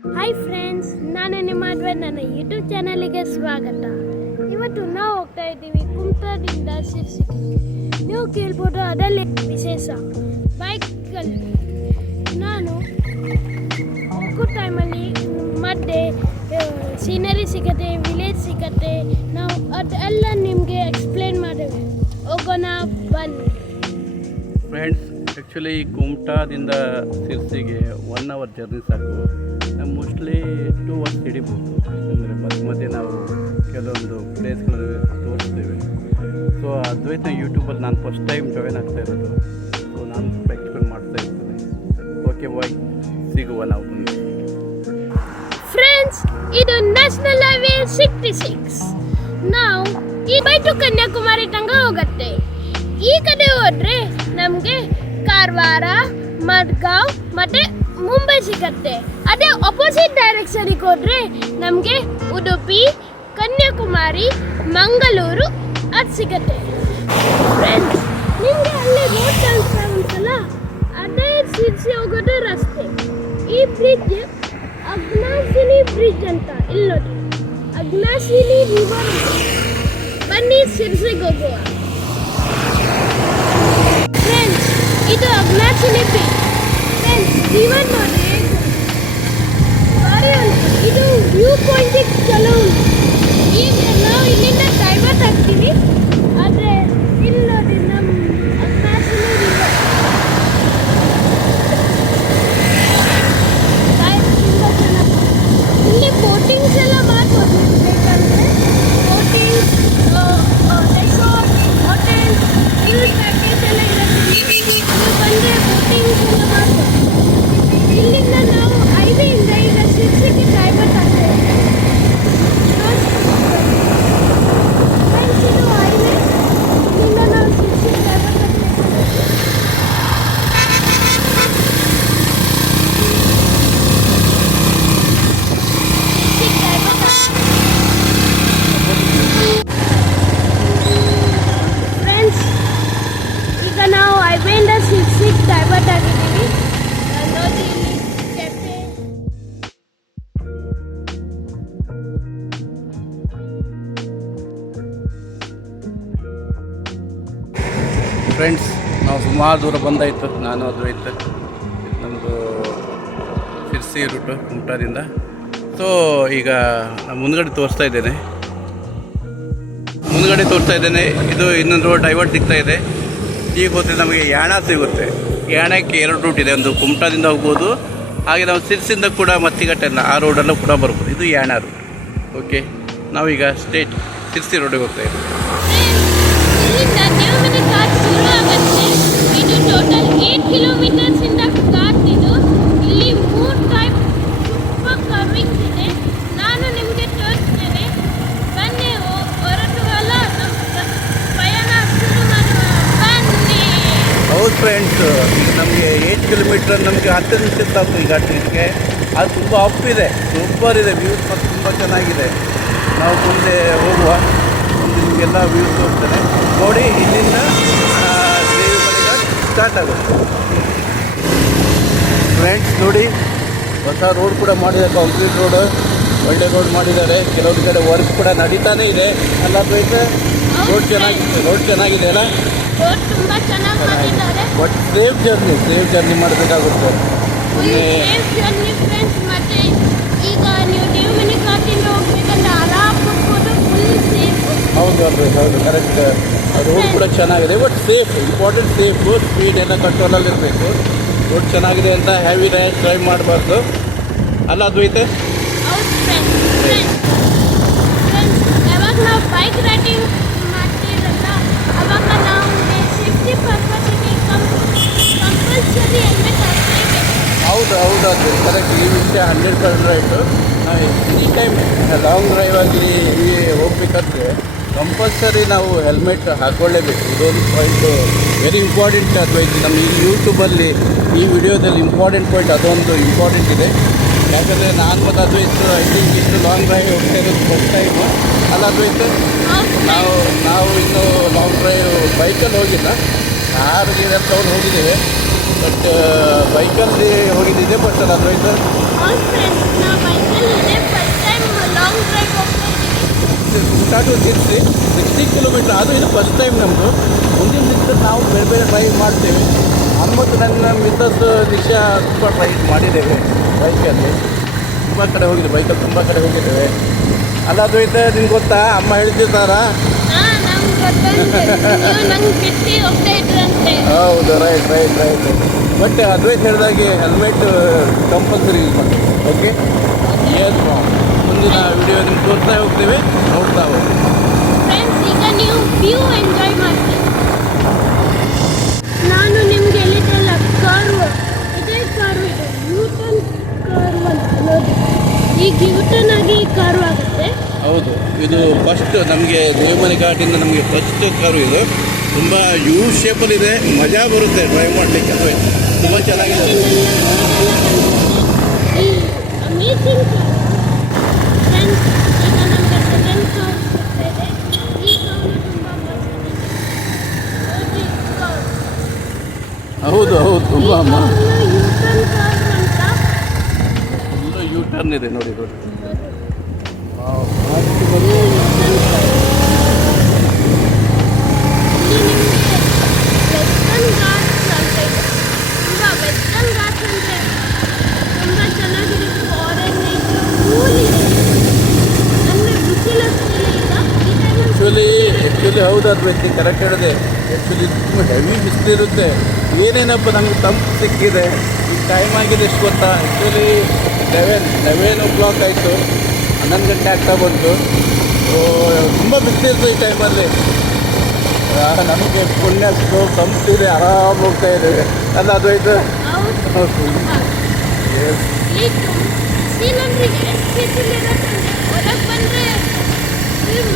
Hi friends, ನಾನು ನಿಮ್ಮ advice ನನ್ನ ಯೂಟ್ಯೂಬ್ ಚಾನಲಿಗೆ ಸ್ವಾಗತ. ಇವತ್ತು ನಾವು ಹೋಗ್ತಾ ಇದ್ದೀವಿ ಕುಮಟಾದಿಂದ ಶಿರ್ಸಿಗೆ. ನೀವು ಕೇಳ್ಬೋದು ಅದರಲ್ಲಿ ವಿಶೇಷ ಬೈಕಲ್ಲಿ ನಾನು ಹೋಗೋ ಟೈಮಲ್ಲಿ ಮಧ್ಯೆ ಸೀನರಿ ಸಿಗುತ್ತೆ, ವಿಲೇಜ್ ಸಿಗುತ್ತೆ. ನಾವು ಅದೆಲ್ಲ ನಿಮಗೆ ಎಕ್ಸ್ಪ್ಲೇನ್ ಮಾಡಿವೆ. ಹೋಗೋಣ ಬನ್ನಿ ಫ್ರೆಂಡ್ಸ್. ಆ್ಯಕ್ಚುಲಿ ಕುಮಟಾದಿಂದ ಶಿರ್ಸಿಗೆ 1 ಅವರ್ ಜರ್ನಿ ಸಾಕು. ನಾವು ಮೋಸ್ಟ್ಲಿ 2 ಅವರ್ಸ್ ಹಿಡಿಬೋದು. ಯಾಕಂದರೆ ಮಧ್ಯೆ ಮಧ್ಯೆ ನಾವು ಕೆಲವೊಂದು ಪ್ಲೇಸ್ಗಳನ್ನು ತೋರಿಸ್ತೇವೆ. ಸೊ ಅದ್ವೈತ ಯೂಟ್ಯೂಬಲ್ಲಿ ನಾನು ಫಸ್ಟ್ ಟೈಮ್ ಜಾಯಿನ್ ಆಗ್ತಾ ಇರೋದು. ಸೊ ನಾನು ಸ್ವಲ್ಪ ಎಕ್ಸ್ಪ್ಲೇನ್ ಮಾಡ್ತಾ ಇರ್ತೇನೆ. ಓಕೆ ಬಾಯ್, ಸಿಗುವ ನಾವು ಮುಂದೆ. ಫ್ರೆಂಡ್ಸ್, ಇದು ನ್ಯಾಷನಲ್ ಹೈವೇ 66. ನಾವು ಈ ಬೈಟು ಕನ್ಯಾಕುಮಾರಿ ತನಕ ಹೋಗುತ್ತೆ. ಈ ಕಡೆ ಹೋದ್ರೆ ನಮಗೆ ಕಾರವಾರ, ಮಡ್ಗಾಂವ್ ಮತ್ತೆ ಮುಂಬೈ ಸಿಗತ್ತೆ. ಅದೇ ಆಪೋಸಿಟ್ ಡೈರೆಕ್ಷನಿಗೆ ಹೋದ್ರೆ ನಮಗೆ ಉಡುಪಿ, ಕನ್ಯಾಕುಮಾರಿ, ಮಂಗಳೂರು ಅದು ಸಿಗತ್ತೆ. ಫ್ರೆಂಡ್ಸ್, ನಿಮಗೆ ಅಲ್ಲಿ ರೋಡ್ ಕಾಣಿಸ್ತಾ ಉಂಟಲ್ಲ, ಅದೇ ಶಿರ್ಸಿ ಹೋಗೋದು ರಸ್ತೆ. ಈ ಬ್ರಿಡ್ಜ್ ಅಗ್ನಾಶಿನಿ ಬ್ರಿಡ್ಜ್ ಅಂತ. ಇಲ್ಲಿ ನೋಡಿ, ಅಗ್ನಾಶಿನಿ ರಿವರ್. ಬನ್ನಿ ಶಿರ್ಸಿಗೆ ಹೋಗುವ. ಫ್ರೆಂಡ್ಸ್, ಇದು ಅಗ್ನಾಶಿನಿ ಬ್ರಿಡ್ಜ್. ಫ್ರೆಂಡ್ಸ್, ರಿವರ್ ನೋಡಿ ಭಾರಿ ಉಂಟು. ಇದು ವ್ಯೂ ಪಾಯಿಂಟಿಗೆ ಚಲೋ ಉಂಟು. ಈಗ ನಾವು ಇಲ್ಲಿಂದ ಡೈವರ್ಟ್ ಆಗ್ತೀವಿ. ಆದರೆ ಇಲ್ಲಿ ನೋಡಿ ನಮ್ಮ ಅಗ್ನಾಶಿನಿ ರಿವರ್ ತುಂಬ ಚೆನ್ನಾಗಿ. ಇಲ್ಲಿ ಬೋಟಿಂಗ್ಸ್ ಎಲ್ಲ ಮಾಡ್ಬೋದು. ನಿಮ್ಗೆ ಬೇಕಂದರೆ ಬೋಟಿಂಗ್ಸ್, ರೆಸಾರ್ಟ್, ಹೋಟೆಲ್ಸ್, ಇಲ್ಲಿ ಪ್ಯಾಕೇಜ್ ಎಲ್ಲ ಇರುತ್ತೆ. ನೀವು ಬಂದರೆ ಬೋಟಿಂಗ್ಸ್ ಎಲ್ಲ ಮಾಡ್ಬೋದು. ಇಲ್ಲಿಂದ ನಾವು ಹೈವೇಯಿಂದ ಈಗ ಶಿರ್ಸಿಗೆ ಡೈವರ್ಟ್ ಆಗ್ತೇವೆ. ಫ್ರೆಂಡ್ಸ್, ಇದು ಹೈವೇ. ಇಲ್ಲಿಂದ ನಾವು ಶಿರ್ಸಿಗೆ ಡೈವರ್ಟ್ ಆಗ್ತೇವೆ. ಫ್ರೆಂಡ್ಸ್, ಈಗ ನಾವು ಹೈವೇಯಿಂದ ಶಿರ್ಸಿಗೆ ಡೈವರ್ಟ್ ಆಗಿದ್ದೀವಿ. ನೋಡಿ ಇಲ್ಲಿ ಕೆಫೆ. ಫ್ರೆಂಡ್ಸ್, ನಾವು ಸುಮಾರು ದೂರ ಬಂದಾಯಿತು. ನಾನು ಅದ್ವೈತ, ನಮ್ಮದು ಶಿರ್ಸಿ ರೂಟು ಕುಮಟಾದಿಂದ. ಸೊ ಈಗ ನಾನು ಮುಂದ್ಗಡೆ ತೋರಿಸ್ತಾ ಇದ್ದೇನೆ. ಇದು ಇನ್ನೊಂದು ರೋಡ್ ಡೈವರ್ಟ್ ಸಿಗ್ತಾ ಇದೆ. ಈಗ ಹೋದರೆ ನಮಗೆ ಯಾಣ ಸಿಗುತ್ತೆ. ಯಾಣಕ್ಕೆ 2 ರೂಟ್ ಇದೆ. ಒಂದು ಕುಮಟಾದಿಂದ ಹೋಗ್ಬೋದು, ಹಾಗೆ ನಾವು ಶಿರ್ಸಿಂದ ಕೂಡ ಮತ್ತಿಘಟ್ಟೆಲ್ಲ ಆ ರೋಡಲ್ಲೂ ಕೂಡ ಬರ್ಬೋದು. ಇದು ಯಾಣ ರೂಟ್. ಓಕೆ, ನಾವೀಗ ಸ್ಟೇಟ್ ಶಿರ್ಸಿ ರೋಡಿಗೆ ಹೋಗ್ತಾ ಇದ್ದೀವಿ. ಇಲ್ಲಿಂದ ದೇವಮನೆ ಘಾಟ್ ಶುರು ಆಗುತ್ತೆ. ಇದು ಟೋಟಲ್ 8 ಕಿಲೋಮೀಟರ್ಸ್ ಇಂದ ಘಾಟ್. ಇದು ಇಲ್ಲಿ 3 ಟೈಪ್ ಸೂಪರ್ ಕರ್ವಿಂಗ್ಸ್ ಇದೆ. ನಾನು ನಿಮಗೆ ತೋರಿಸ್ತೇನೆ. ಬನ್ನಿ, ಹೊರಟುವಲ್ಲ ನಮ್ಮ ಪಯಣ ಶುರು ಮಾಡುವ. ಬನ್ನಿ. ಹೌದು ಫ್ರೆಂಡ್ಸ್, ಈಗ ನಮಗೆ 8 ಕಿಲೋಮೀಟರ್ ನಮಗೆ 10 ನಿಮಿಷ ಸಾಕು ಈ ಘಾಟಿಗೆ. ಅದು ತುಂಬ ಅಪ್ ಇದೆ, ಸೂಪರ್ ಇದೆ. ವ್ಯೂಸ್ ಮತ್ತು ತುಂಬ ಚೆನ್ನಾಗಿದೆ. ನಾವು ಮುಂದೆ ಹೋಗುವ, ನಿಮಗೆಲ್ಲ ವ್ಯೂಸ್ ತೋರಿಸ್ತೇನೆ ನೋಡಿ. ಇಲ್ಲಿಂದ ದೇವಮನೆ ಘಾಟ್ ಸ್ಟಾರ್ಟ್ ಆಗುತ್ತೆ. ಫ್ರೆಂಡ್ಸ್ ನೋಡಿ, ಹೊಸ ರೋಡ್ ಕೂಡ ಮಾಡಿದ್ದಾರೆ. ಕಾಂಕ್ರೀಟ್ ರೋಡ್, ಒಳ್ಳೆ ರೋಡ್ ಮಾಡಿದ್ದಾರೆ. ಕೆಲವೊಂದು ಕಡೆ ವರ್ಕ್ ಕೂಡ ನಡೀತಾನೇ ಇದೆ. ಅಲ್ಲ ಬೇಕು, ರೋಡ್ ಚೆನ್ನಾಗಿದೆ ಅಲ್ಲ. ರೋಡ್ ತುಂಬಾ ಚೆನ್ನಾಗಿ ಮಾಡಿದ್ದಾರೆ. ಬಟ್ ಸೇಫ್ ಜರ್ನಿ ಮಾಡಬೇಕಾಗುತ್ತೆ. Safe journey friends. ಮತ್ತೆ ಈಗ ನೀವು ದೇವಮನೆ ಘಾಟಿಂದ ಹೋಗ್ಬೇಕಂದ್ರೆ ಆರಾಮ್ ಹೋಗ್ಬೋದು. Full safe. ಹೌದು ಕರೆಕ್ಟ್. ರೋಡ್ ಕೂಡ ಚೆನ್ನಾಗಿದೆ. But safe important. Safe, speed ಎಲ್ಲ ಕಂಟ್ರೋಲಲ್ಲಿ ಇರಬೇಕು. ರೋಡ್ ಚೆನ್ನಾಗಿದೆ ಅಂತ ಹೆವಿ ಡ್ರೈವ್ ಮಾಡಬಾರ್ದು ಅಲ್ಲ ಅದ್ವೈತೆ? ಹೌದು ಫ್ರೆಂಡ್ಸ್. ಯಾವಾಗ ನಾವು ಬೈಕ್ ರೈಡಿಂಗ್ ಮಾಡ್ತೀರಲ್ಲ, ಅವಾಗ ನಾವು ಸೇಫ್ಟಿ ಪರ್ಪಸ್ಸಿಗೆ ಕಂಪಲ್ಸರಿ ಹೆಲ್ಮೆಟ್ ಹಾಕಲೇಬೇಕು. ಹೌದು ಅದು ಕರೆಕ್ಟ್. ಈ ವಿಷಯ 100% ರೈಟು. ನಾವು ಎನಿ ಟೈಮ್ ಲಾಂಗ್ ಡ್ರೈವ್ ಆಗಲಿ ಹೋಗ್ಬೇಕಂದ್ರೆ ಕಂಪಲ್ಸರಿ ನಾವು ಹೆಲ್ಮೆಟ್ ಹಾಕ್ಕೊಳ್ಳೇಬೇಕು. ಇದೊಂದು ಪಾಯಿಂಟು ವೆರಿ ಇಂಪಾರ್ಟೆಂಟ್. ಅಥವಾ ಇದು ನಮ್ಮ ಈ ಯೂಟ್ಯೂಬಲ್ಲಿ ಈ ವಿಡಿಯೋದಲ್ಲಿ ಇಂಪಾರ್ಟೆಂಟ್ ಪಾಯಿಂಟ್ ಅದೊಂದು ಇಂಪಾರ್ಟೆಂಟ್ ಇದೆ. ಯಾಕಂದರೆ ನಾನು ಮತ್ತು ಅದ್ವೈತ ಐ ಥಿಂಕ್ ಇಷ್ಟು ಲಾಂಗ್ ಡ್ರೈವ್ ಹೋಗ್ತಾ ಇರೋದು ಫಸ್ಟ್ ಟೈಮು ಅಲ್ಲ ಅದ್ವೈತ? ನಾವು ಇನ್ನೂ ಲಾಂಗ್ ಡ್ರೈವ್ ಬೈಕಲ್ಲಿ ಹೋಗಿಲ್ಲ, ಕಾರ್ ಗೀರೆಲ್ಲ ತೊಗೊಂಡು ಹೋಗಿದ್ದೇವೆ. ಬಟ್ ಬೈಕಲ್ಲಿ ಹೋಗಿದ್ದಿದೆ ಬಟ್ ಅದು ಇದು ಅವ್ರ ಫ್ರೆಂಡ್ಸ್ ನಾವು ಬೈಕಲ್ಲಿ ಇದೆ ಫಸ್ಟ್ ಟೈಮ್ ಲಾಂಗ್ ಡ್ರೈವ್ ಹೋಗ್ತಾ ಇದ್ದೀವಿ. ಸ್ಟಾರ್ಟ್ ಸಿಕ್ಸ್ಟಿ 60 ಕಿಲೋಮೀಟ್ರ್ ಅದು ಇದು ಫಸ್ಟ್ ಟೈಮ್ ನಮ್ಮದು. ಮುಂದಿನ ದಿವಸ ನಾವು ಬೇರೆ ಬೇರೆ ಡ್ರೈವ್ ಮಾಡ್ತೇವೆ. ಮತ್ತು ನನ್ನ ಮಿಸಸ್ ದಿಶಾ ತುಂಬ ಡ್ರೈವ್ ಮಾಡಿದ್ದೇವೆ ಬೈಕಲ್ಲಿ. ತುಂಬ ಕಡೆ ಹೋಗಿದ್ದೇವೆ, ಬೈಕಲ್ಲಿ ತುಂಬ ಕಡೆ ಹೋಗಿದ್ದೇವೆ. ಅಲ್ಲ ದ್ವೈತ ನಿಮ್ಗೆ ಗೊತ್ತಾ, ಅಮ್ಮ ಹೇಳ್ತಿದ್ದಾರಾ? ನಮ್ಗೆ ಗೊತ್ತಂತೆ ನೀವು ನಂಗೆ ಬಿಟ್ಟು ಹೋಗ್ತಾ ಇದ್ರಂತೆ. ಹೌದು, ರೈಟ್. ಬಟ್ ಅದ್ವೈತ್ ಹೇಳಿದಾಗೆ ಹೆಲ್ಮೆಟ್ ಕಂಪಲ್ಸರಿ ಯೂಸ್ ಮಾಡಿ. ಓಕೆ, ಎಸ್ ಮುಂದಿನ ವಿಡಿಯೋ ನಿಮ್ಗೆ ತೋರಿಸ್ತಾ ಹೋಗ್ತೇವೆ, ನೋಡ್ತಾ ಹೋಗಿ. ಫ್ರೆಂಡ್ಸ್, ಈಗ ನೀವು ವ್ಯೂ ಎಂಜಾಯ್ ಮಾಡ್ತೀವಿ. ನಾನು ನಿಮ್ಗೆ ಹೇಳಿದ್ದೆಲ್ಲ ಕರ್ವ್, ಇದೇ ಕರ್ವ್ ಇದೆ, ನ್ಯೂಟನ್ ಕರ್ವ್ ಅಂತ ನೋಡಿ. ಈಗ ನ್ಯೂಟನ್ ಆಗಿ ಕರ್ವ್ ಆಗುತ್ತೆ. ಹೌದು, ಇದು ಫಸ್ಟ್ ನಮಗೆ ದೇವಮನೆ ಘಾಟಿಂದ ನಮಗೆ ಫಸ್ಟ್ ಕಾರು ಇದು. ತುಂಬ ಯೂ ಶೇಪಲ್ಲಿದೆ, ಮಜಾ ಬರುತ್ತೆ ಡ್ರೈವ್ ಮಾಡಲಿಕ್ಕೆ. ಅಂದರೆ ತುಂಬ ಚೆನ್ನಾಗಿದೆ. ಈ ಅಮೇಜಿಂಗ್ ಕರ್ವ್. ಫ್ರೆಂಡ್ಸ್, ಈಗ ನಮಗೆ ಸೆಕೆಂಡ್ ಕರ್ವ್ ಸಿಗ್ತಾ ಇದೆ. ಈ ಕರ್ವ್ನ ತುಂಬ ಮಸ್ತ್ ಇದೆ. ಹೌದು, ತುಂಬ ನ್ಯೂಟನ್ ಕರ್ವ್ ಅಂತ. ಒಂದು ಯೂ ಟರ್ನ್ ಇದೆ ನೋಡಿ. ವೆಸ್ಟರ್ನ್ ಘಾಟ್ಸ್ ಅಂತ ಇದೆ. ವೆಸ್ಟರ್ನ್ ಘಾಟ್ಸ್ ಅಂದರೆ ತುಂಬ ಚೆನ್ನಾಗಿದೆ. ಫಾರೆನ್ ನೇಚರ್ ಕೂಲ್ ಇದೆ, ಅಂದರೆ ಬಿಸಿಲಷ್ಟಿಲ್ಲ ಈಗ ಈ ಟೈಮಲ್ಲಿ. ಆ್ಯಕ್ಚುಲಿ ಹೌದು, ಅದು ವ್ಯಕ್ತಿ ಕರೆಕ್ಟ್ ಹೇಳಿದೆ. ಆ್ಯಕ್ಚುಲಿ ತುಂಬ ಹೆವಿ ಬಿಸಿಲಿರುತ್ತೆ. ಏನೇನಪ್ಪ ನಮ್ಗೆ ತಂಪು ಸಿಕ್ಕಿದೆ. ಈಗ ಟೈಮ್ ಆಗಿದೆ ಎಷ್ಟು ಗೊತ್ತಾ? ಆ್ಯಕ್ಚುಲಿ 11 o'clock ಆಯಿತು, 11 ಗಂಟೆ ಆಗ್ತಾ ಬಂತು. ತುಂಬ ಬಿಸಿಲಿರ್ತದೆ ಈ ಟೈಮಲ್ಲಿ. ನಮಗೆ ಪುಣ್ಯ ತಂಪಿದೆ, ಆರಾಮ್ ಹೋಗ್ತಾ ಇದ್ದೇವೆ ಅಲ್ಲ ಅದು ಇದು. ಹೌದು. ಈಗ ಶ್ರೀಲಂಕ್ರಿಗೆ ಎಷ್ಟು ಬಿಸಿಲಿರುತ್ತಂದ್ರೆ ಹೊರಗೆ ಬಂದರೆ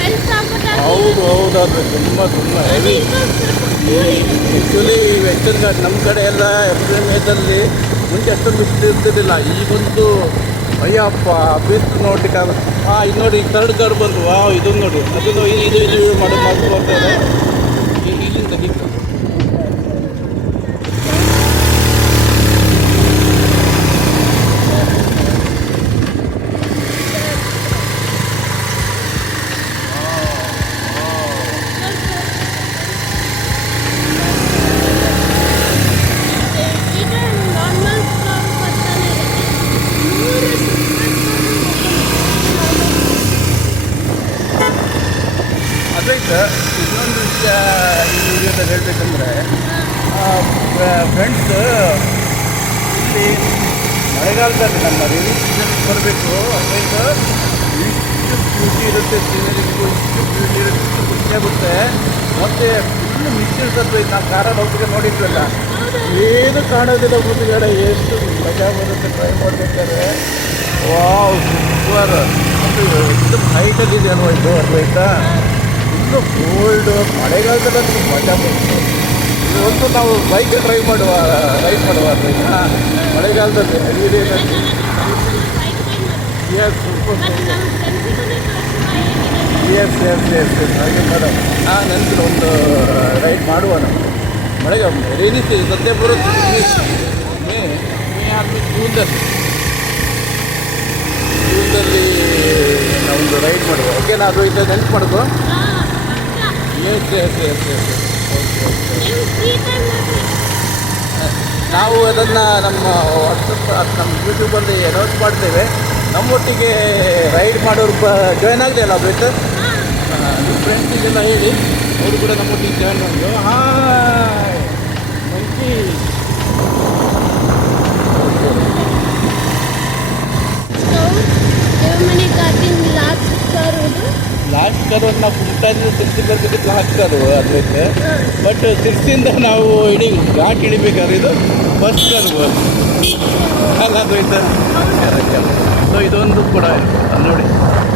ಮೆಲ್ಟ್ ಆಗ್ಬಿಟ್ಟಾಗಿ. ಹೌದು, ಅದು ತುಂಬ ಹೆವಿ. ಆ್ಯಕ್ಚುಲಿ ವೆಸ್ಟರ್ನ್ ಘಾಟ್ ನಮ್ಮ ಕಡೆ ಎಲ್ಲ ಏಪ್ರಿಲ್ ಮೇದಲ್ಲಿ ಮುಂಚೆ ಅಷ್ಟೊಂದು ಬಿಸಿಲು ಇರ್ತಿರಲಿಲ್ಲ. ಈಗಂತೂ ಅಯ್ಯಪ್ಪ ಬಿಸಿಲು ನೋಡ್ಲಿಕ್ಕೆ ಇದು ನೋಡಿ, ಈಗ ಥರ್ಡ್ ಕಾರ್ ಬಂದು ಇದೊಂದು ನೋಡಿ, ಅದು ಇದು ಮಾಡಿ ಬರ್ತಾ ಇದೆ ಇಲ್ಲಿಂದ ಹೀಗೆ. ಈಗ ನಾರ್ಮಲ್ ಕರ್ವ್ ಬರ್ತಾನೆ ಅದಕ್ಕೆ ಇನ್ನೊಂದು ವಿಷಯ ಈ ವಿಡಿಯೋದಲ್ಲಿ ಹೇಳಬೇಕಂದ್ರೆ, ಫ್ರೆಂಡ್ಸ್ ಇಲ್ಲಿ ಮಳೆಗಾಲದಲ್ಲಿ ನಮ್ಮ ರೈನಿ ಸೀಸನ್ ಬರಬೇಕು. ಅದಕ್ಕೆ ಇಷ್ಟು ಬ್ಯೂಟಿ ಇರುತ್ತೆ, ಸೀನರಿಗೂ ಇಷ್ಟು ಬ್ಯೂಟಿ ಇರುತ್ತೆ, ಇಷ್ಟು ಖುಷಿಯಾಗುತ್ತೆ. ಮತ್ತು ಫುಲ್ ಮಿಸ್ ಇರ್ತದೆ. ನಾವು ಕಾರಲ್ಲಿ ಹೋಗ್ಲಿಕ್ಕೆ ನೋಡಿದ್ವಲ್ಲ, ಏನು ಕಾಣೋದಿಲ್ಲ ಮುಂದುಗಡೆ. ಎಷ್ಟು ಮಜಾ ಬರುತ್ತೆ ಡ್ರೈವ್ ಮಾಡಬೇಕಾದ್ರೆ. Wow, super. ಅದು ಎಷ್ಟು ಹೈಟಲ್ಲಿದೆ ಅಲ್ವಾ ಇದು ಅಲ್ವಾಯ್ತಾ? ಫುಲ್ಲು ಕೋಲ್ಡ್, ಮಳೆಗಾಲದಲ್ಲಿ ಮಜಾ ಬರುತ್ತೆ. ಇವತ್ತು ನಾವು ಬೈಕ್ ರೈಡ್ ಮಾಡುವ ಅದನ್ನ ಮಳೆಗಾಲದಲ್ಲಿ ಹರಿಯದೇನಲ್ಲಿ. Yes, super. ಎಸ್ ಹಾಗೆ ಮೇಡಮ್, ನಂತರ ಒಂದು ರೈಡ್ ಮಾಡುವ ನಾವು. ಮಳೆಗಾಲ ರೈನಿ ಸೀಸನ್ ಸದ್ಯ ಬರುತ್ತೆ. ಮೇ ಆದಮೇಲೆ ಜೂನ್ದಲ್ಲಿ ನಾವೊಂದು ರೈಡ್ ಮಾಡುವ. ಓಕೆನಾ? ಅದು ಇದು ನೆನ್ಪು ಮಾಡ್ಕೋ. ಎಸ್. ನಾವು ಅದನ್ನು ನಮ್ಮ ವಾಟ್ಸಪ್, ನಮ್ಮ ಯೂಟ್ಯೂಬಲ್ಲಿ ಅನೌನ್ಸ್ ಮಾಡ್ತೇವೆ. ನಮ್ಮೊಟ್ಟಿಗೆ ರೈಡ್ ಮಾಡೋರು ಜಾಯ್ನ್ ಆಗದೆಯಲ್ಲ ಅದು ಆಯ್ತು. ನಿಮ್ಮ ಫ್ರೆಂಡ್ಸಿಗೆಲ್ಲ ಹೇಳಿ, ಅವರು ಕೂಡ ನಮ್ಮೊಟ್ಟಿಗೆ ಜಾಯ್ನ್ ಮಾಡೋದು. Hi monkey. ದೇವಮನೆ ಘಾಟಿನ ಲಾಸ್ಟ್ ಕರ್ವ್ ಇದು. ಲಾಸ್ಟ್ ಕರು ನಾವು ಕುಮಟಾದಿಂದ ತಿರ್ಸಿ ಬರ್ಬೇಕಿತ್ತು, ಲಾಸ್ಟ್ ಕರು ಅದಕ್ಕೆ. ಬಟ್ ತಿರ್ಸಿಯಿಂದ ನಾವು ಘಾಟ್ ಇಳಿಬೇಕಾದ್ರೆ ಇದು ಫಸ್ಟ್ ಕರು ಅಲ್ಲ ಅದು ಇದು. ಸೊ ಇದೊಂದು ಕೂಡ ನೋಡಿ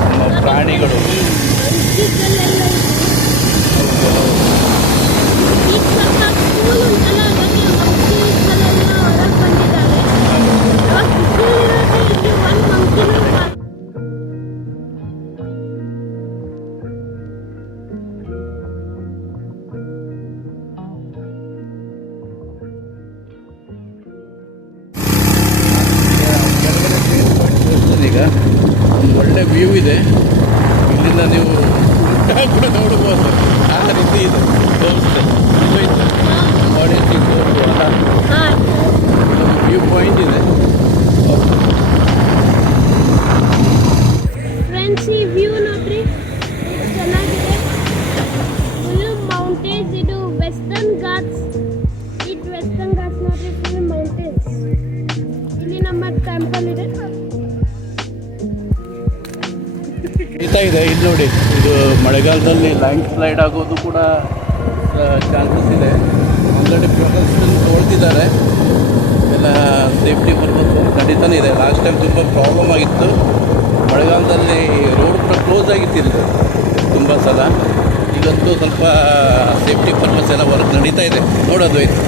ನಮ್ಮ ಪ್ರಾಣಿಗಳು. ಅಂಚಿಕಲ್ಲೆಲ್ಲ ಈಗ ಸ್ವಲ್ಪ ಕೂಲ್ ಉಂಟಲ್ಲ, ಅದಕ್ಕೆ ಮಂಕಿಗಳೆಲ್ಲ ಹೊರಗೆ ಬಂದಿದ್ದಾವೆ. ಇವಾಗ ಬಿಸಿಲಿರೋದು, ಇಲ್ಲಿ ಒಂದು ಮಂಕಿನೂ ಒಂದು ಒಳ್ಳೆ ವ್ಯೂ ಇದೆ. ಇಲ್ಲಿಂದ ನೀವು ಊಟ ಕೂಡ ನೋಡ್ಬೋದು. ಆ ರೀತಿ ಇದೆ, ತೋರಿಸ್ತೇನೆ. ಆಡಿಯನ್ಸಿಗೆ ತೋರಿಸುವಲ್ಲ, ವ್ಯೂ ಪಾಯಿಂಟ್ ಇದೆ. ಫ್ರೆಂಡ್ಸ್, ಈ ವ್ಯೂ ನೋಡ್ರಿ ಎಷ್ಟು ಚೆನ್ನಾಗಿದೆ. Full mountains. ಇದು ವೆಸ್ಟರ್ನ್ ಘಾಟ್ಸ್. ಇದು ವೆಸ್ಟರ್ನ್ ಘಾಟ್ಸ್ ನೋಡ್ರಿ, ಫುಲ್ ಮೌಂಟೇನ್ಸ್. ಇಲ್ಲಿ ನಮ್ಮ ಟೆಂಪಲ್ ಇದೆ. ನಡೀತಾ ಇದೆ. ಇಲ್ಲಿ ನೋಡಿ, ಇದು ಮಳೆಗಾಲದಲ್ಲಿ ಲ್ಯಾಂಡ್ ಸ್ಲೈಡ್ ಆಗೋದು ಕೂಡ ಚಾನ್ಸಸ್ ಇದೆ. ಆಲ್ರೆಡಿ ಪ್ರಿಕಾಷನ್ ತೊಗೊಳ್ತಿದ್ದಾರೆ, ಎಲ್ಲ ಸೇಫ್ಟಿ ಪರ್ಪಸ್ ನಡೀತಾನೆ ಇದೆ. ಲಾಸ್ಟ್ ಟೈಮ್ ತುಂಬ ಪ್ರಾಬ್ಲಮ್ ಆಗಿತ್ತು. ಮಳೆಗಾಲದಲ್ಲಿ ರೋಡ್ ಕೂಡ ಕ್ಲೋಸ್ ಆಗಿತ್ತು ಇಲ್ಲಿ ತುಂಬ ಸಲ. ಈಗಂತೂ ಸ್ವಲ್ಪ ಸೇಫ್ಟಿ ಪರ್ಪಸ್ ಎಲ್ಲ ವರ್ಕ್ ನಡೀತಾ ಇದೆ. ನೋಡೋದು ಆಯ್ತು.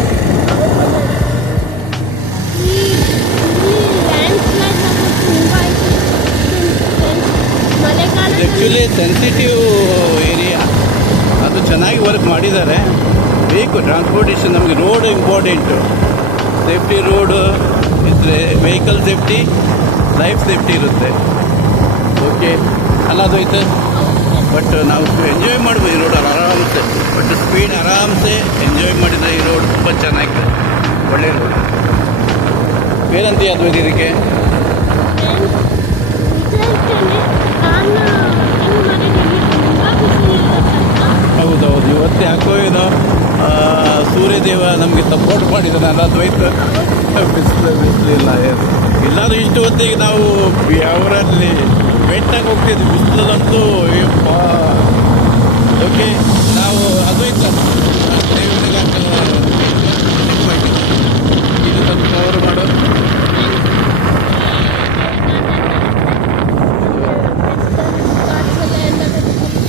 ಆ್ಯಕ್ಚುಲಿ ಸೆನ್ಸಿಟಿವ್ ಏರಿಯಾ, ಅದು ಚೆನ್ನಾಗಿ ವರ್ಕ್ ಮಾಡಿದ್ದಾರೆ. ಬೇಕು ಟ್ರಾನ್ಸ್ಪೋರ್ಟೇಷನ್, ನಮಗೆ ರೋಡ್ ಇಂಪಾರ್ಟೆಂಟು. ಸೇಫ್ಟಿ ರೋಡು ಇದ್ದರೆ ವೆಹಿಕಲ್ ಸೇಫ್ಟಿ, ಲೈಫ್ ಸೇಫ್ಟಿ ಇರುತ್ತೆ. ಓಕೆ ಅಲ್ಲದೋಯ್ತು. ಬಟ್ ನಾವು ಎಂಜಾಯ್ ಮಾಡ್ಬೋದು ಈ ರೋಡಲ್ಲಿ ಆರಾಮ್ಸೆ. ಬಟ್ ಸ್ಪೀಡ್ ಆರಾಮ್ಸೆ ಎಂಜಾಯ್ ಮಾಡಿದರೆ ಈ ರೋಡ್ ತುಂಬ ಚೆನ್ನಾಗಿದೆ, ಒಳ್ಳೆ ರೋಡ್. ಏನಂತೀಯ ಅದು ಇದಕ್ಕೆ? ಹೌದೌದು, ಇವತ್ತು ಯಾಕೋ ಏನೋ ಸೂರ್ಯದೇವ ನಮಗೆ ಸಪೋರ್ಟ್ ಮಾಡಿದ್ದಾನಲ್ಲ, ದ್ವೈತ. ಬಿಸಿಲಿಲ್ಲ, ಇಲ್ಲಾಂದ್ರೆ ಇಷ್ಟು ಹೊತ್ತಿಗೆ ನಾವು ಯಾವರಲ್ಲಿ ಬೆಟ್ಟಾಗಿ ಹೋಗ್ತಿದ್ವಿ. ಬಿಸಿಲಂತೂ ಓಕೆ. ನಾವು ಅದ್ವೈತ ಇದು ಸ್ವಲ್ಪ ಕವರ್ ಮಾಡೋದು.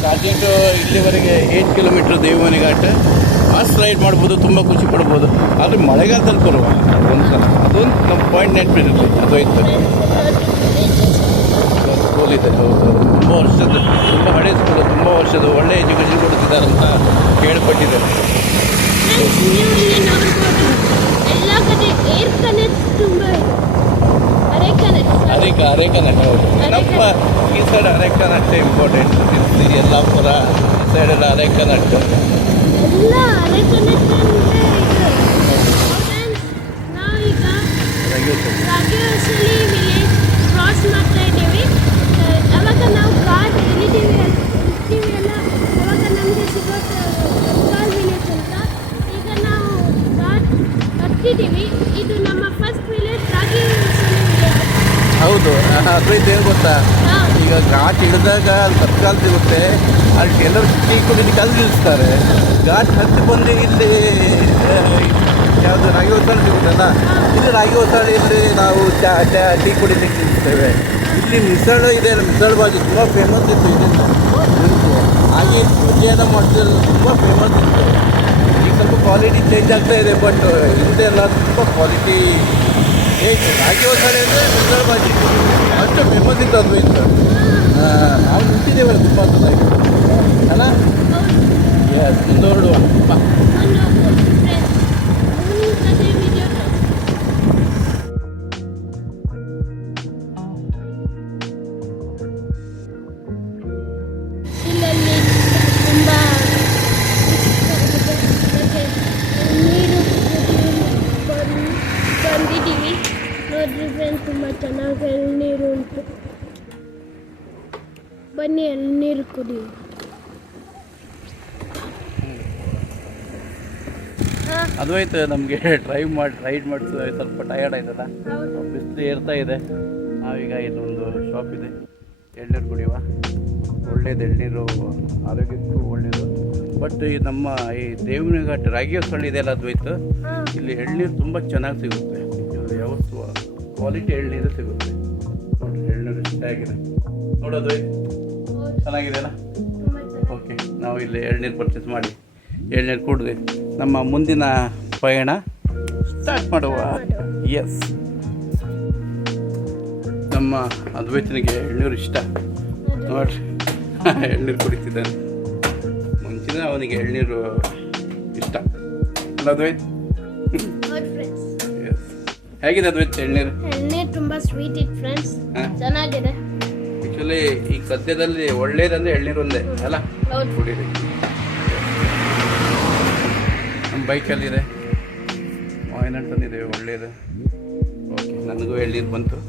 ಟಾರ್ಗೆಟು ಇಲ್ಲಿವರೆಗೆ 8 ಕಿಲೋಮೀಟ್ರ್ ದೇವಮನೆ ಘಾಟ್. ಫಾಸ್ಟ್ ರೈಡ್ ಮಾಡ್ಬೋದು, ತುಂಬ ಖುಷಿ ಪಡ್ಬೋದು. ಆದರೆ ಮಳೆಗಾಲದಲ್ಲಿ ಬರುವ ಒಂದು ಸಲ ಅದೊಂದು ನಮ್ಮ ಪಾಯಿಂಟ್ ನೆನಪಿರುತ್ತೆ. ಅದೋಯ್ತು ಸ್ಕೂಲ್ ಇದೆ. ಹೌದು, ತುಂಬ ವರ್ಷದ, ತುಂಬ ಹಳೆ ಸ್ಕೂಲು, ತುಂಬ ವರ್ಷದ, ಒಳ್ಳೆ ಎಜುಕೇಷನ್ ಕೊಡ್ತಿದ್ದಾರೆ ಅಂತ ಕೇಳ್ಪಟ್ಟಿದ್ದಾರೆ. ಅರೇಕನೆಟ್ ಹೌದು. ನಮ್ಮ ಈ ಸೈಡ್ ಅರೇಕನೆಟ್ಟೆ ಇಂಪಾರ್ಟೆಂಟ್. ಯಲ್ಲಾಪುರ ಈ ಸೈಡೆಲ್ಲ ಅರೇಕನೆಟ್. ನಾವೀಗ ರಾಘವೇಶ್ವರಿ ವಿಲೇಜ್ ಕ್ರಾಸ್ ಮಾಡ್ತಾ ಇದ್ದೀವಿ. ಅವಾಗ ನಾವು ಘಾಟ್ ಇಳಿತೀವಿ ಎಲ್ಲ, ಅವಾಗ ನಮಗೆ ಸಿಗೋದು ಸರ್ಕಾರ್ ವಿಲೇಜ್ ಅಂತ. ಈಗ ನಾವು ಘಾಟ್ ಹತ್ತಿದ್ದೀವಿ. ಇದು ನಮ್ಮ ಫಸ್ಟ್ ವಿಲೇಜ್, ರಾಘವೇಶ್ವರಿ ವಿಲೇಜ್. ಹೌದು, ಅದ್ರದ್ದು ಏನು ಗೊತ್ತಾ, ಈಗ ಘಾಟ್ ಹಿಡಿದಾಗ ಅಲ್ಲಿ ತತ್ಕಾಲ ಸಿಗುತ್ತೆ. ಅಲ್ಲಿ ಎಲ್ಲರೂ ಟೀ ಕುಡಿಲಿಕ್ಕೆ ಅಲ್ಲಿ ನಿಲ್ಲಿಸ್ತಾರೆ. ಘಾಟ್ ಹತ್ತಿ ಬಂದು ಇಲ್ಲಿ ಯಾವುದು ರಾಗಿ ಹೊಸಾಳಿ ಸಿಗುತ್ತಲ್ಲ, ಇಲ್ಲಿ ರಾಗಿ ಹೊಸಾಳಿಯಲ್ಲಿ ನಾವು ಟೀ ಕುಡಿಲಿಕ್ಕೆ ನಿಲ್ಲಿಸ್ತೇವೆ. ಇಲ್ಲಿ ಮಿಸಳು ಇದೆ, ಮಿಸಳು ಬಾಜಿ ತುಂಬ ಫೇಮಸ್ ಇತ್ತು. ಇದನ್ನು ಹಾಗೆ ಭಜಿಯೆಲ್ಲ ಮಾಡ್ತಿರೋದು ತುಂಬ ಫೇಮಸ್ ಇತ್ತು. ಈಗ ಸ್ವಲ್ಪ ಕ್ವಾಲಿಟಿ ಚೇಂಜ್ ಆಗ್ತಾ ಇದೆ, ಬಟ್ ಇದೆಲ್ಲ ತುಂಬ ಕ್ವಾಲಿಟಿ ಹೇಗೆ ರಾಗಿ ಹೊಸಾಳಿ ಅಂದರೆ ಮಿಸಳು ಬಾಜಿ ಅಷ್ಟು ಫೇಮಸ್ ಇತ್ತು. ಅದು ಇತ್ತು. ನಾವು ನಿಂತಿದ್ದೇವಲ್ಲ ತುಂಬ ಚೆನ್ನಾಗಿ ಅಲ್ಲ. ಎಸ್, ಮುಂದೋಡುವ ಬಾ. ಬಂದಿದ್ದೀವಿ ನೋಡ್ರಿ ಫ್ರೆಂಡ್ಸ್, ತುಂಬ ಚೆನ್ನಾಗಿ ಎಳ್ನೀರು ಉಂಟು. ಬನ್ನಿ ಎಳ್ನೀರು ಕುಡಿಯುವ. ಅದ್ವೈತು ನಮಗೆ ರೈಡ್ ಮಾಡಿಸೋ ಸ್ವಲ್ಪ ಟಯರ್ಡ್ ಆಯ್ತಲ್ಲ, ಬಿಸಿಲು ಏರ್ತಾ ಇದೆ. ನಾವೀಗ ಇಲ್ಲೊಂದು ಶಾಪ್ ಇದೆ, ಎಳ್ನೀರು ಕುಡಿಯುವ. ಒಳ್ಳೇದು ಎಳ್ನೀರು, ಆರೋಗ್ಯಕ್ಕೂ ಒಳ್ಳೆಯದು. ಬಟ್ ಈ ನಮ್ಮ ಈ ದೇವನ ಘಾಟ್ ರಾಗಿ ಹೊಸಳ್ಳಿ ಇದೆಯಲ್ಲ ಅದ್ವೈತು, ಇಲ್ಲಿ ಎಳ್ನೀರು ತುಂಬ ಚೆನ್ನಾಗಿ ಸಿಗುತ್ತೆ. ಯಾವತ್ತು ಕ್ವಾಲಿಟಿ ಎಳ್ನೀರು ಸಿಗುತ್ತೆ. ನೋಡಿರಿ ಎಳ್ನೀರು ಎಷ್ಟಾಗಿದೆ ನೋಡೋದು, ಚೆನ್ನಾಗಿದೆಯಲ್ಲ. ಓಕೆ, ನಾವು ಇಲ್ಲಿ ಎಳ್ನೀರು ಪರ್ಚೇಸ್ ಮಾಡಿ ಎಳ್ನೀರು ಕುಡಿದು ನಮ್ಮ ಮುಂದಿನ ಪಯಣ ಸ್ಟಾರ್ಟ್ ಮಾಡುವ. ಎಸ್, ನಮ್ಮ ಅದ್ವೈತನಿಗೆ ಎಳ್ನೀರು ಇಷ್ಟ ನೋಡ್ರಿ. ಎಳ್ನೀರು ಕುಡಿತಿದ್ದಾನೆ. ಮುಂಚಿನ ಅವನಿಗೆ ಎಳ್ನೀರು ಇಷ್ಟ ಅಲ್ಲ ಅದ್ವೈತ್? ಎಸ್, ಹೇಗಿದೆ ಅದು ಎಳ್ನೀರು? ಎಣ್ಣೆ ತುಂಬಾ ಸ್ವೀಟ್ ಇತ್ತು ಫ್ರೆಂಡ್ಸ್, ಹಾ? ಚೆನ್ನಾಗಿದೆ. ಆ್ಯಕ್ಚುಲಿ ಈ ಸದ್ಯದಲ್ಲಿ ಒಳ್ಳೇದಂದ್ರೆ ಎಳ್ನೀರು ಒಂದೇ ಅಲ್ಲ ಹೌದು. ಕುಡೀರಿ. ನಮ್ಮ ಬೈಕಲ್ಲಿದೆ, ಮಾವಿನ ತಂದಿದೆ ಒಳ್ಳೇದು. ಓಕೆ, ನನಗೂ ಎಳ್ನೀರು ಬಂತು.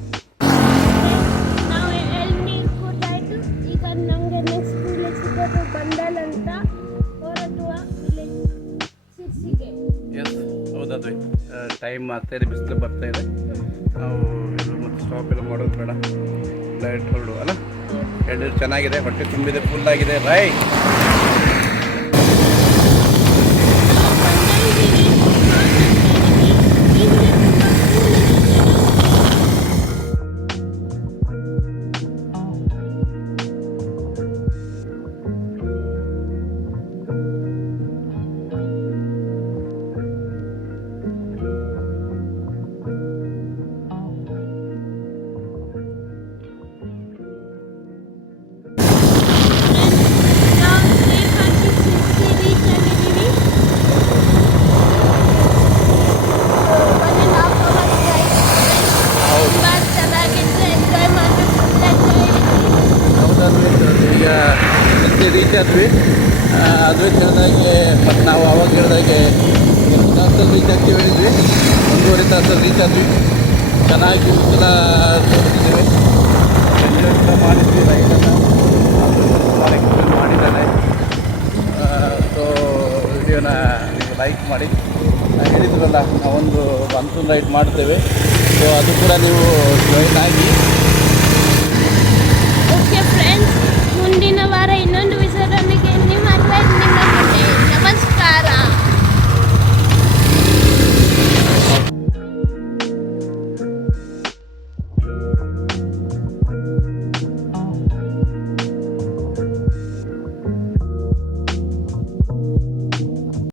ನಾವು ಎಳ್ನೀರು ಕುಡ್ದಾಯ್ತು. ಈಗ ನಂಗೆ ನೆಕ್ಸ್ಟ್ ವಿಲೇಜ್ ಸಿಗೋದು ಬಂಡಲ್ ಅಂತ, ಹೊರಟುವ ವಿಲೇಜ್ ಸಿರ್ಸಿಗೆ. ಎಸ್, ಹೌದದು. ಟೈಮ್ ಆಗ್ತಾ ಇದೆ, ಬಿಸಿಲು ಬರ್ತಾ ಇದೆ. ನಾವು ಎಲ್ಲೂ ಮತ್ತೆ ಸ್ಟಾಪ್ ಎಲ್ಲ ಮಾಡೋದು ಬೇಡ, ಫ್ಲೈಟ್ ಹೊರಡು ಅಲ್ಲ. ಎಳ್ನೀರು ಚೆನ್ನಾಗಿದೆ, ಹೊಟ್ಟೆ ತುಂಬಿದೆ, ಫುಲ್ ಆಗಿದೆ. ರೈಟ್, ರೀಚ್ ಆದ್ವಿ. ಅದು ಹೇಳಿದಾಗೆ ಮತ್ತು ನಾವು ಅವಾಗ ಹೇಳಿದಾಗೆ 2 ತಾಸಲ್ಲಿ ರೀಚ್ ಆಗ್ತೀವಿ ಹೇಳಿದ್ವಿ. 1.5 ತಾಸಲ್ಲಿ ರೀಚ್ ಆದ್ವಿ. ಚೆನ್ನಾಗಿ ಎಲ್ಲ ತೋರಿಸಿದ್ದೀವಿ, ಎಂಜಾಯ್ ಕೂಡ ಮಾಡಿದ್ವಿ. ರೈಡನ್ನು ಸುಮಾರು ಎಕ್ಸ್ಪ್ಲೇನ್ ಮಾಡಿದ್ದಾನೆ. ಸೊ ವಿಡಿಯೋನ ನೀವು ಲೈಕ್ ಮಾಡಿ. ಹೇಳಿದ್ರಲ್ಲ ನಾವೊಂದು ಮಾನ್ಸೂನ್ ರೈಡ್ ಮಾಡ್ತೇವೆ, ಸೊ ಅದು ಕೂಡ ನೀವು ಜಾಯಿನ್ ಆಗಿ